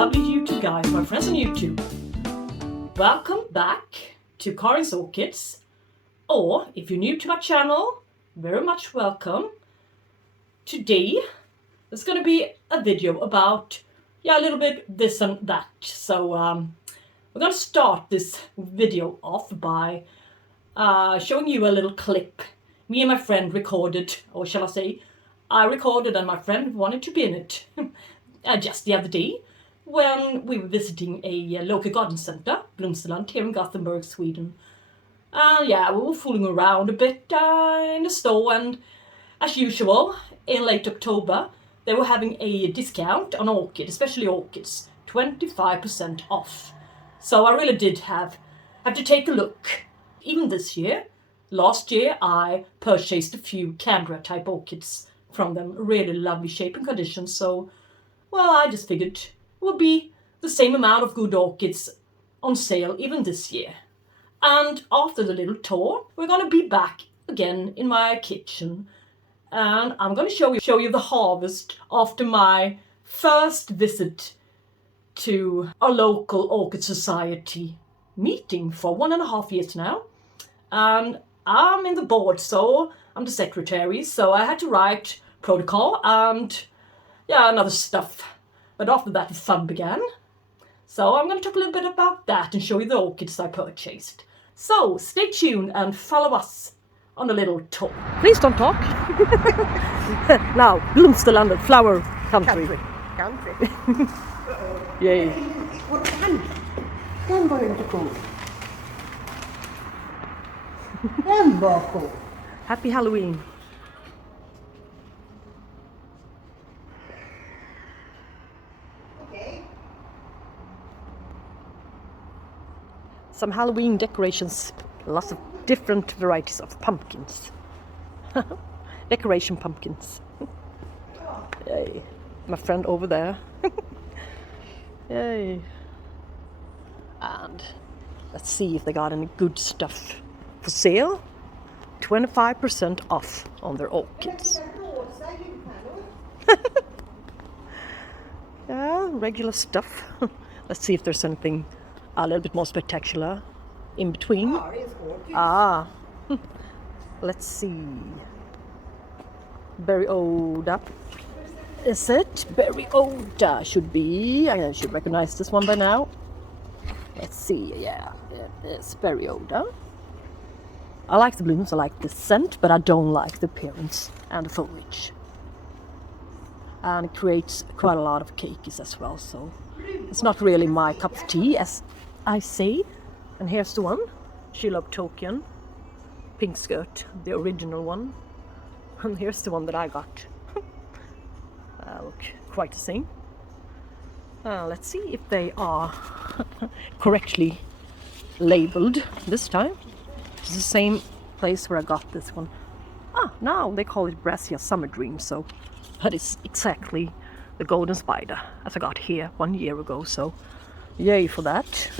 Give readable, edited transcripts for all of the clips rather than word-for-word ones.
lovely YouTube guys, my friends on YouTube. Welcome back to Karge's Orchids, or if you're new to my channel, very much welcome. Today there's going to be a video about, a little bit this and that. So we're going to start this video off by showing you a little clip me and my friend recorded, or shall I say, I recorded and my friend wanted to be in it just the other day when we were visiting a local garden center, Blomsterlandet, here in Gothenburg, Sweden. We were fooling around a bit in the store, and as usual, in late October, they were having a discount on orchid, especially orchids, 25% off. So I really did have to take a look. Even this year, last year, I purchased a few Canberra type orchids from them, really lovely shape and condition. So, well, I just figured it would be the same amount of good orchids on sale even this year. And after the little tour, we're going to be back again in my kitchen. And I'm going to show you the harvest after my first visit to our local Orchid Society meeting for 1.5 years now. And I'm in the board, so I'm the secretary, so I had to write protocol and other stuff. But after that, the fun began. So I'm going to talk a little bit about that and show you the orchids I purchased. So stay tuned and follow us on a little tour. Please don't talk. Now, Blomsterlandet, flower country. Yay. Den var ju inte cool. Den var cool. Happy Halloween. Okay. Some Halloween decorations, lots of different varieties of pumpkins. Decoration pumpkins. Yay. My friend over there. Yay. And let's see if they got any good stuff for sale. 25% off on their orchids. Yeah, regular stuff. Let's see if there's anything a little bit more spectacular in between. Let's see. Berry Oda. Is it? Berry Oda should be. I should recognize this one by now. Let's see. Yeah, it's Berry Oda. I like the blooms, I like the scent, but I don't like the appearance and the foliage. And it creates quite a lot of cakeys as well, so it's not really my cup of tea, as I say. And here's the one, She-Love Token, pink skirt, the original one. And here's the one that I got. Look quite the same. Let's see if they are correctly labeled this time. It's the same place where I got this one. Now they call it Brazil Summer Dream, so that is exactly the golden spider as I got here 1 year ago, so yay for that.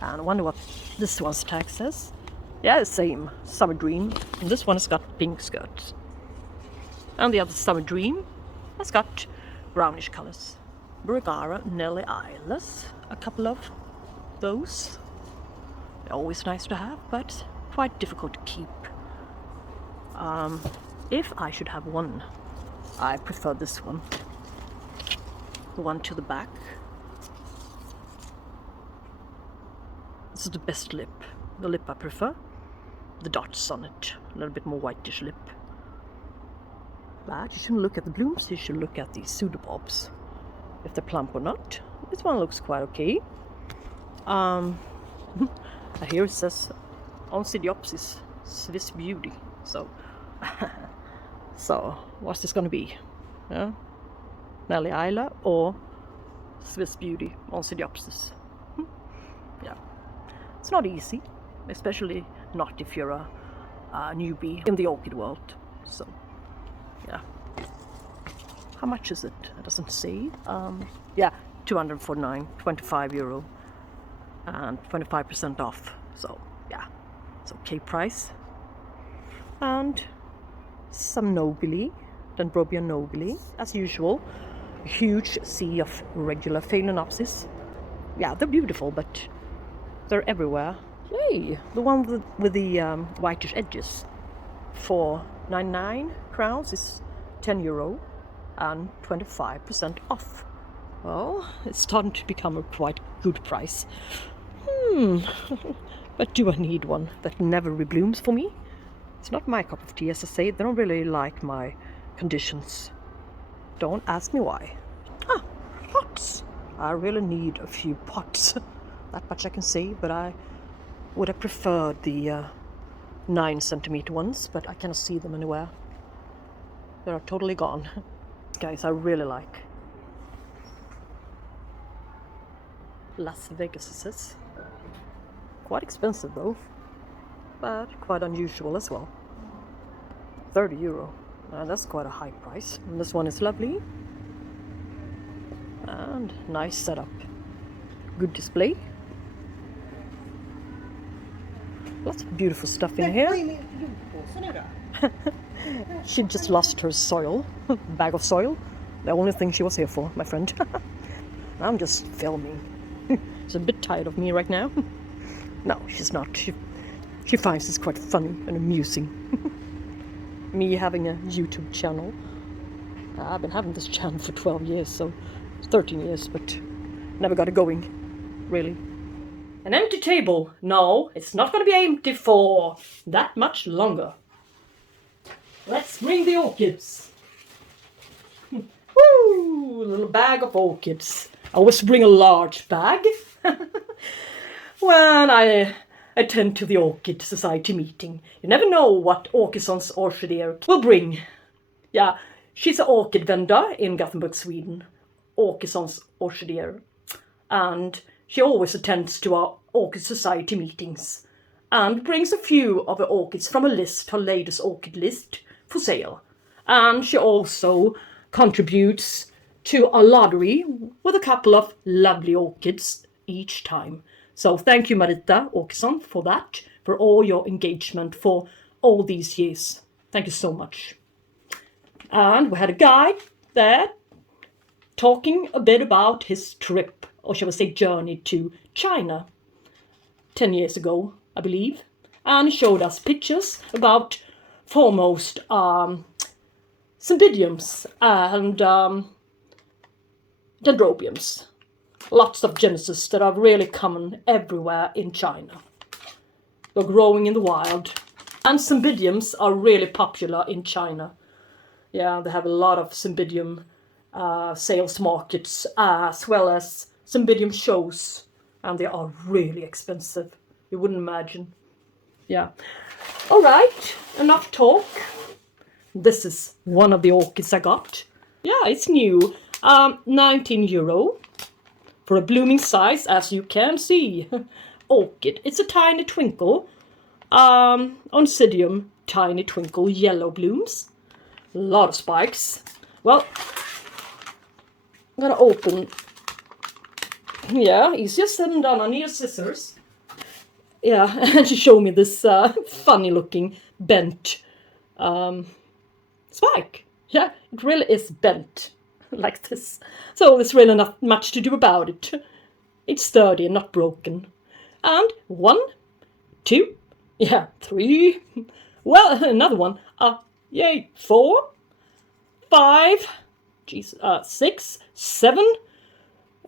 And I wonder what this one's tag says. Yeah, the same, Summer Dream. And this one has got pink skirts. And the other Summer Dream has got brownish colors. Brugara, Nelly Isles, a couple of those. They're always nice to have, but quite difficult to keep. If I should have one, I prefer this one. The one to the back. This is the best lip. The lip I prefer. The dots on it. A little bit more whitish lip. But you shouldn't look at the blooms, you should look at the pseudobulbs. If they're plump or not. This one looks quite okay. Here it says Oncidium, Swiss Beauty. So, what's this going to be? Yeah? Nelly Isla or Swiss Beauty, Oncidium. Yeah, it's not easy, especially not if you're a newbie in the orchid world. So, yeah. How much is it? It doesn't say. 249, 25 euro. And 25% off, so yeah, it's okay price. And some nobili, Dendrobium nobili, as usual. a huge sea of regular phalaenopsis. Yeah, they're beautiful, but they're everywhere. Yay! The one with the whitish edges for 99 crowns is €10 and 25% off. Well, it's starting to become a quite good price. But do I need one that never reblooms for me? It's not my cup of tea, as I say. They don't really like my conditions. Don't ask me why. Pots! I really need a few pots. That much I can say, but I would have preferred the 9cm ones, but I cannot see them anywhere. They're totally gone. Guys, I really like Las Vegases. Quite expensive though, but quite unusual as well. €30. That's quite a high price. And this one is lovely. And nice setup. Good display. Lots of beautiful stuff in here. She just lost her soil, bag of soil. The only thing she was here for, my friend. I'm just filming. She's a bit tired of me right now. No, she's not. She finds this quite funny and amusing. Me having a YouTube channel. I've been having this channel for 12 years, so 13 years, but never got it going, really. An empty table. No, it's not going to be empty for that much longer. Let's bring the orchids. Woo! A little bag of orchids. I always bring a large bag when I attend to the Orchid Society meeting. You never know what Åkessons Orchideer will bring. Yeah, she's an orchid vendor in Gothenburg, Sweden. Åkessons Orchideer. And she always attends to our Orchid Society meetings and brings a few of the orchids from a list, her latest orchid list, for sale. And she also contributes to a lottery with a couple of lovely orchids each time. So thank you, Marita Åkesson, for that, for all your engagement for all these years. Thank you so much. And we had a guy there talking a bit about his trip, or shall we say journey, to China 10 years ago, I believe, and showed us pictures about foremost Cymbidiums and Dendrobiums. Lots of genuses that are really common everywhere in China. They're growing in the wild. And Cymbidiums are really popular in China. Yeah, they have a lot of Cymbidium sales markets as well as Cymbidium shows. And they are really expensive. You wouldn't imagine. Yeah. All right, enough talk. This is one of the orchids I got. Yeah, it's new. €19 for a blooming size, as you can see. Orchid. It's a tiny twinkle. Oncidium, tiny twinkle, yellow blooms. A lot of spikes. Well, I'm gonna open. Yeah, easier said than done. I need scissors. Yeah, and she showed me this funny looking bent spike. Yeah, it really is bent like this. So there's really not much to do about it. It's sturdy and not broken. And 1, 2, yeah, 3. Well, another one. Yay, 4, 5, 6, 7.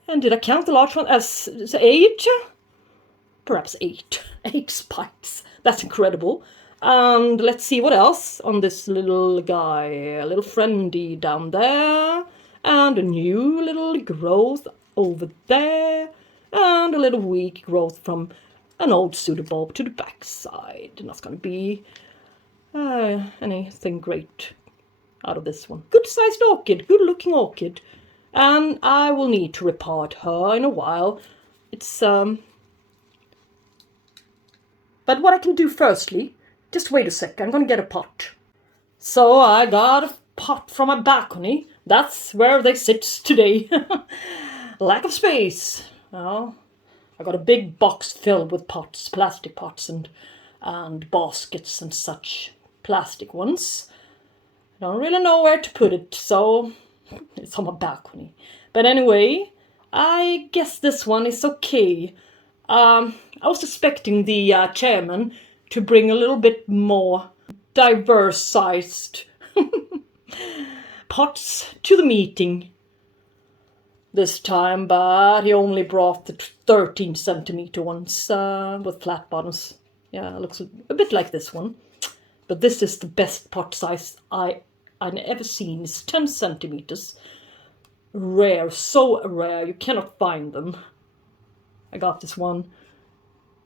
And did I count the large one as 8? Perhaps 8. 8 spikes. That's incredible. And let's see what else on this little guy. A little friendy down there. And a new little growth over there. And a little weak growth from an old pseudobulb to the backside. Not going to be anything great out of this one. Good sized orchid. Good looking orchid. And I will need to repot her in a while. It's But what I can do firstly, just wait a sec, I'm gonna get a pot. So I got a pot from my balcony. That's where they sit today. Lack of space. Well, I got a big box filled with pots, plastic pots and baskets and such plastic ones. I don't really know where to put it, so It's on my balcony. But anyway, I guess this one is okay. I was expecting the chairman to bring a little bit more diverse sized pots to the meeting this time, but he only brought the 13 centimeter ones with flat bottoms. Yeah, it looks a bit like this one. But this is the best pot size I've ever seen. It's 10 centimeters. Rare, so rare, you cannot find them. I got this one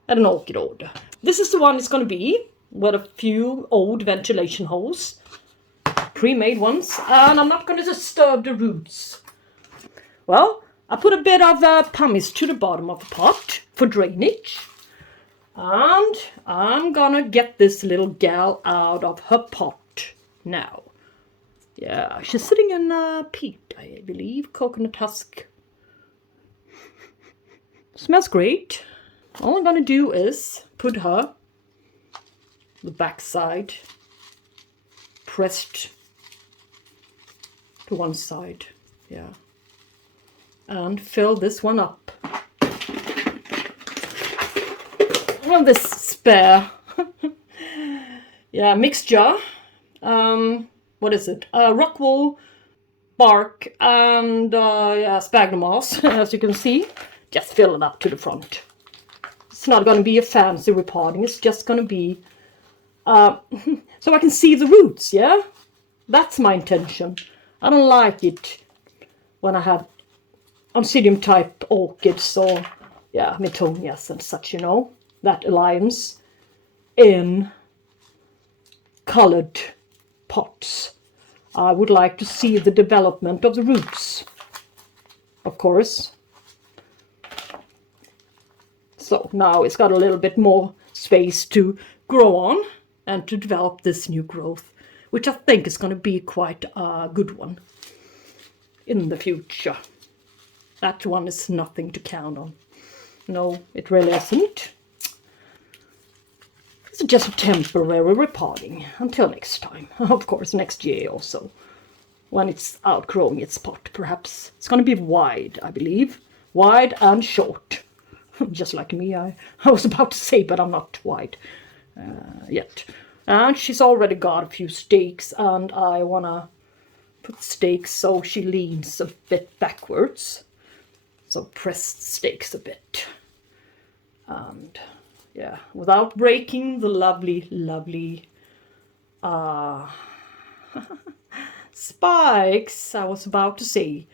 at an orchid order. This is the one it's going to be, with a few old ventilation holes. Pre-made ones. And I'm not going to disturb the roots. Well, I put a bit of pumice to the bottom of the pot for drainage. And I'm gonna get this little gal out of her pot now. Yeah, she's sitting in peat, I believe, coconut husk. Smells great. All I'm gonna do is put her, the backside, pressed to one side. Yeah. And fill this one up. Well, this spare mixture. What is it? Rockwool, bark, and sphagnum moss, as you can see. Just fill it up to the front. It's not going to be a fancy repotting. It's just going to be so I can see the roots. Yeah, that's my intention. I don't like it when I have Oncidium type orchids or Metonias and such, you know, that alliance in colored pots. I would like to see the development of the roots, of course. So now it's got a little bit more space to grow on and to develop this new growth, which I think is going to be quite a good one in the future. That one is nothing to count on. No, it really isn't. It's just a temporary repotting until next time. Of course, next year also, when it's outgrowing its pot, perhaps. It's going to be wide, I believe. Wide and short. Just like me, I was about to say, but I'm not wide yet. And she's already got a few stakes, and I want to put stakes so she leans a bit backwards. So press the stakes a bit. And yeah, without breaking the lovely, lovely spikes, I was about to say.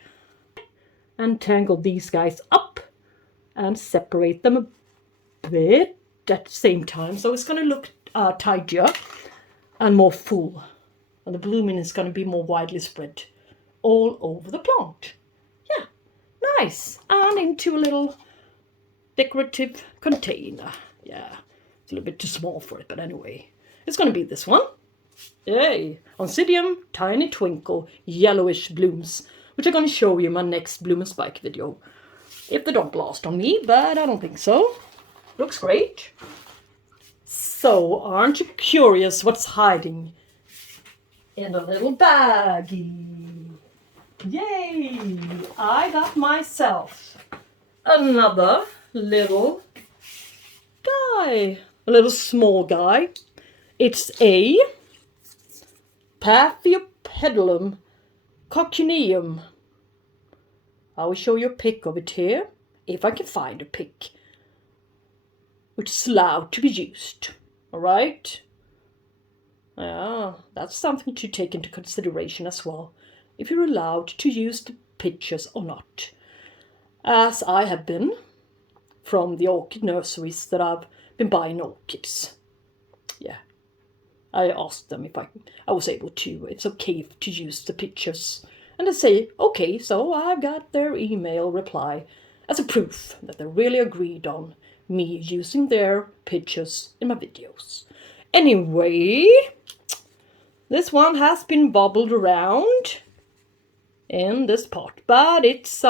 And tangle these guys up and separate them a bit at the same time. So it's going to look tidier and more full. And the blooming is going to be more widely spread all over the plant. Yeah, nice. And into a little decorative container. Yeah, it's a little bit too small for it, but anyway, it's going to be this one. Yay! Oncidium, tiny twinkle, yellowish blooms, which I'm going to show you in my next bloom and spike video. If they don't blast on me, but I don't think so. Looks great. So, aren't you curious what's hiding in a little baggie? Yay! I got myself another little guy. A little small guy. It's a Paphiopedilum coccineum. I will show you a pic of it here, if I can find a pic, which is allowed to be used. Alright? Yeah, that's something to take into consideration as well, if you're allowed to use the pictures or not. As I have been from the orchid nurseries that I've been buying orchids. Yeah. I asked them if I was able to, it's okay to use the pictures. And they say, okay, so I got their email reply as a proof that they really agreed on me using their pictures in my videos. Anyway, this one has been bobbled around in this pot, but its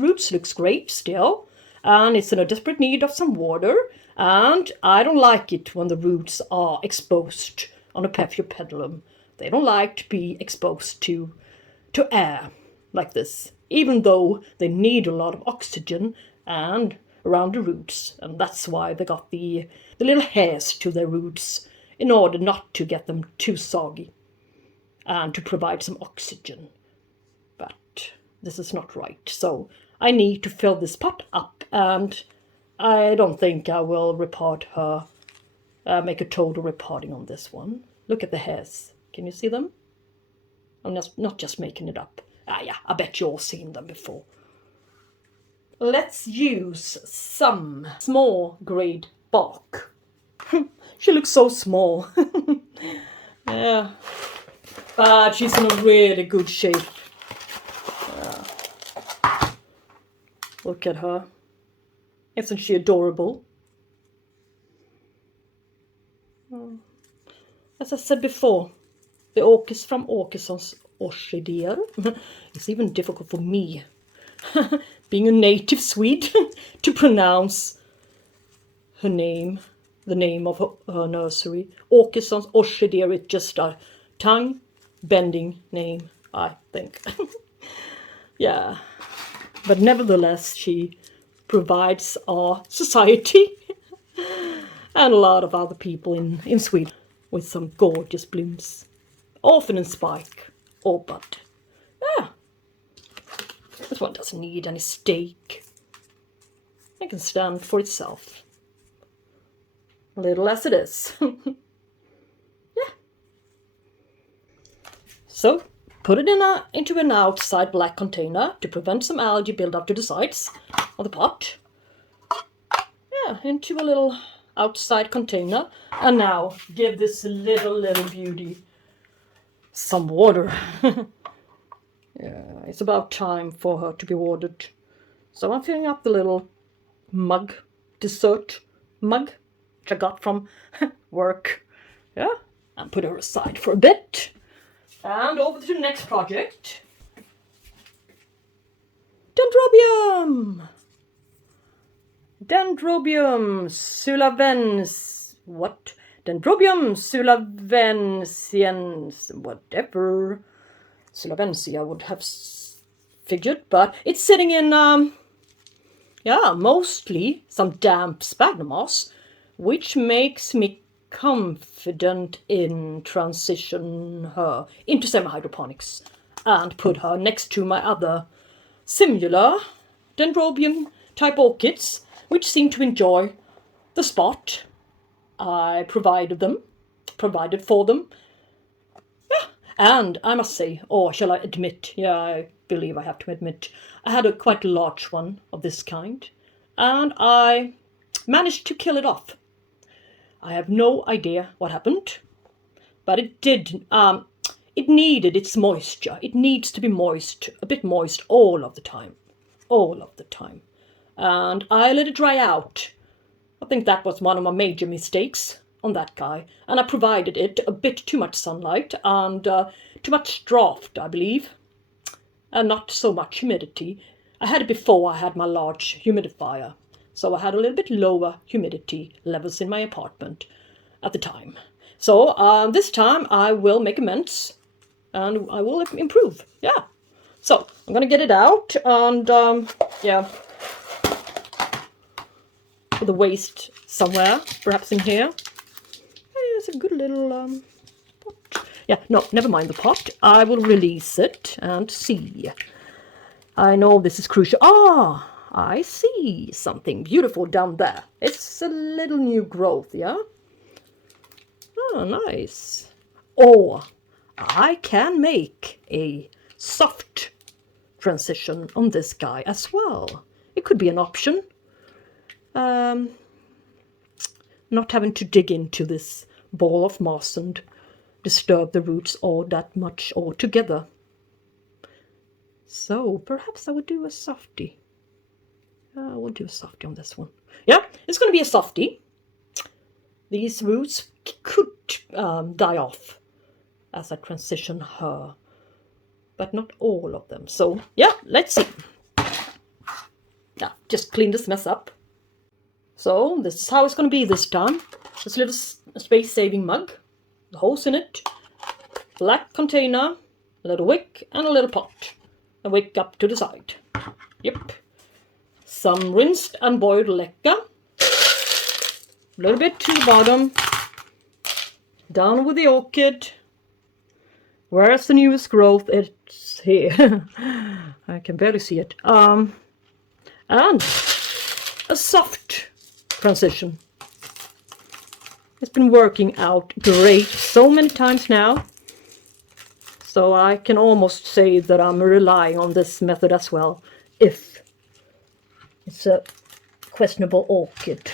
roots looks great still, and it's in a desperate need of some water, and I don't like it when the roots are exposed on a Paphiopedilum. They don't like to be exposed to air. like this, even though they need a lot of oxygen and around the roots, and that's why they got the little hairs to their roots in order not to get them too soggy and to provide some oxygen. But this is not right, so I need to fill this pot up, and I don't think I will repot her, make a total repotting on this one. Look at the hairs. Can you see them? I'm not just making it up. Yeah, I bet you all seen them before. Let's use some small grade bark. She looks so small. Yeah, but she's in a really good shape. Look at her. Isn't she adorable? As I said before, the orchis from Åkessons Orchideer. It's even difficult for me, being a native Swede, to pronounce her name, the name of her nursery. Åkessons Orchideer is just a tongue-bending name, I think. Yeah, but nevertheless, she provides our society and a lot of other people in Sweden with some gorgeous blooms, often in spike or bud. Yeah, this one doesn't need any stake. It can stand for itself, little as it is. Yeah. So put it into an outside black container to prevent some algae build up to the sides of the pot. Yeah, into a little outside container, and now give this little beauty some water. Yeah, it's about time for her to be watered. So I'm filling up the little mug, dessert mug, which I got from work. Yeah, and put her aside for a bit. And over to the next project. Dendrobium! Dendrobium sulavens. What? Dendrobium sulavensiens. Whatever. Sulavensia would have figured, but it's sitting in, yeah, mostly some damp sphagnum moss, which makes me confident in transition her into semi-hydroponics and put her next to my other similar Dendrobium type orchids, which seem to enjoy the spot I provided for them. Yeah, and I must say, or shall I admit, yeah, I believe I have to admit, I had a quite large one of this kind, and I managed to kill it off. I have no idea what happened, but it did. It needed its moisture. It needs to be moist, a bit moist all of the time. And I let it dry out. I think that was one of my major mistakes on that guy. And I provided it a bit too much sunlight and too much draft, I believe. And not so much humidity. I had it before I had my large humidifier. So I had a little bit lower humidity levels in my apartment at the time. So this time I will make amends and I will improve. Yeah. So I'm going to get it out and yeah, put the waste somewhere, perhaps in here. It's a good little pot. Yeah, no, never mind the pot. I will release it and see. I know this is crucial. Ah! I see something beautiful down there. It's a little new growth, yeah? Oh, nice. Or I can make a soft transition on this guy as well. It could be an option. Not having to dig into this ball of moss and disturb the roots all that much altogether. So perhaps I would do a softie. We'll do a softie on this one. Yeah, it's going to be a softie. These roots could die off as I transition her, but not all of them. So yeah, let's see. Now, just clean this mess up. So this is how it's going to be this time. This little space-saving mug, the holes in it, black container, a little wick, and a little pot. and wick up to the side. Yep. Some rinsed and boiled Lucke. A little bit to the bottom. Down with the orchid. Where's the newest growth? It's here. I can barely see it. And a soft transition. It's been working out great so many times now. So I can almost say that I'm relying on this method as well, if it's a questionable orchid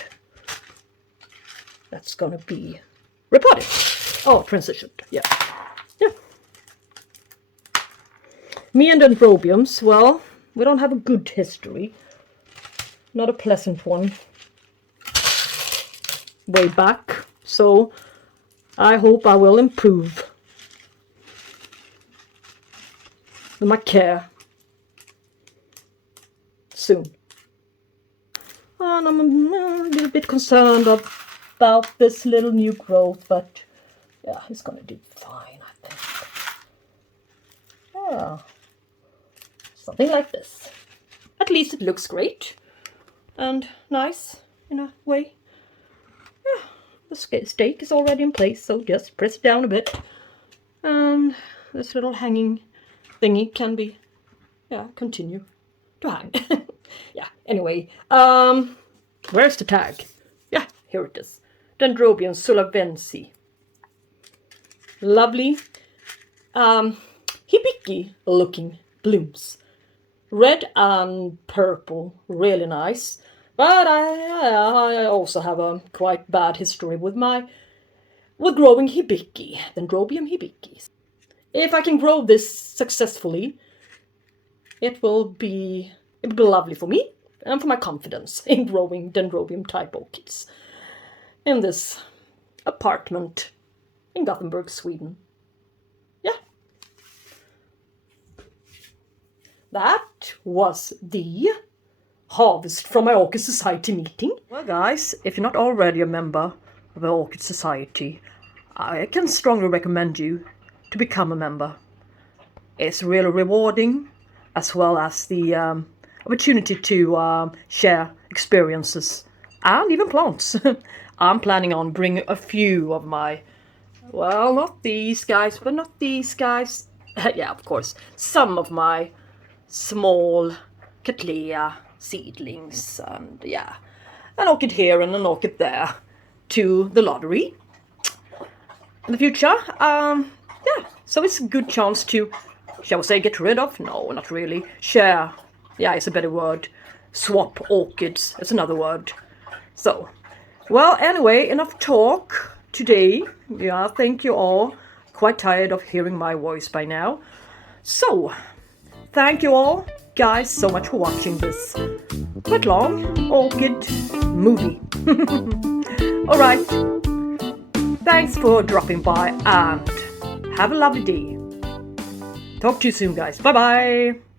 that's gonna be repotted. Oh, transitioned, yeah. Me and Dendrobiums, well, we don't have a good history. Not a pleasant one. Way back. So I hope I will improve my care soon. And I'm a little bit concerned about this little new growth, but yeah, it's gonna do fine, I think. Yeah. Something like this. At least it looks great and nice in a way. Yeah, the stake is already in place, so just press it down a bit. And this little hanging thingy can be, yeah, continue to hang. Yeah, anyway, where's the tag? Yeah, here it is. Dendrobium sulavensi. Lovely, hibiki looking blooms. Red and purple, really nice. But I also have a quite bad history with growing hibiki, Dendrobium hibiki. If I can grow this successfully, it will be lovely for me and for my confidence in growing Dendrobium type orchids in this apartment in Gothenburg, Sweden. Yeah. That was the harvest from my Orchid Society meeting. Well guys, if you're not already a member of the Orchid Society, I can strongly recommend you to become a member. It's really rewarding, as well as the opportunity to share experiences and even plants. I'm planning on bringing a few of my, well, not these guys, but not these guys. Yeah, of course, some of my small Cattleya seedlings, and yeah, an orchid here and an orchid there to the lottery in the future. Yeah, so it's a good chance to, shall we say, get rid of? No, not really. Share, yeah, it's a better word. Swap orchids, it's another word. So, well, anyway, enough talk today. Yeah, thank you all. Quite tired of hearing my voice by now. So, thank you all, guys, so much for watching this quite long orchid movie. Alright, thanks for dropping by and have a lovely day. Talk to you soon, guys. Bye-bye.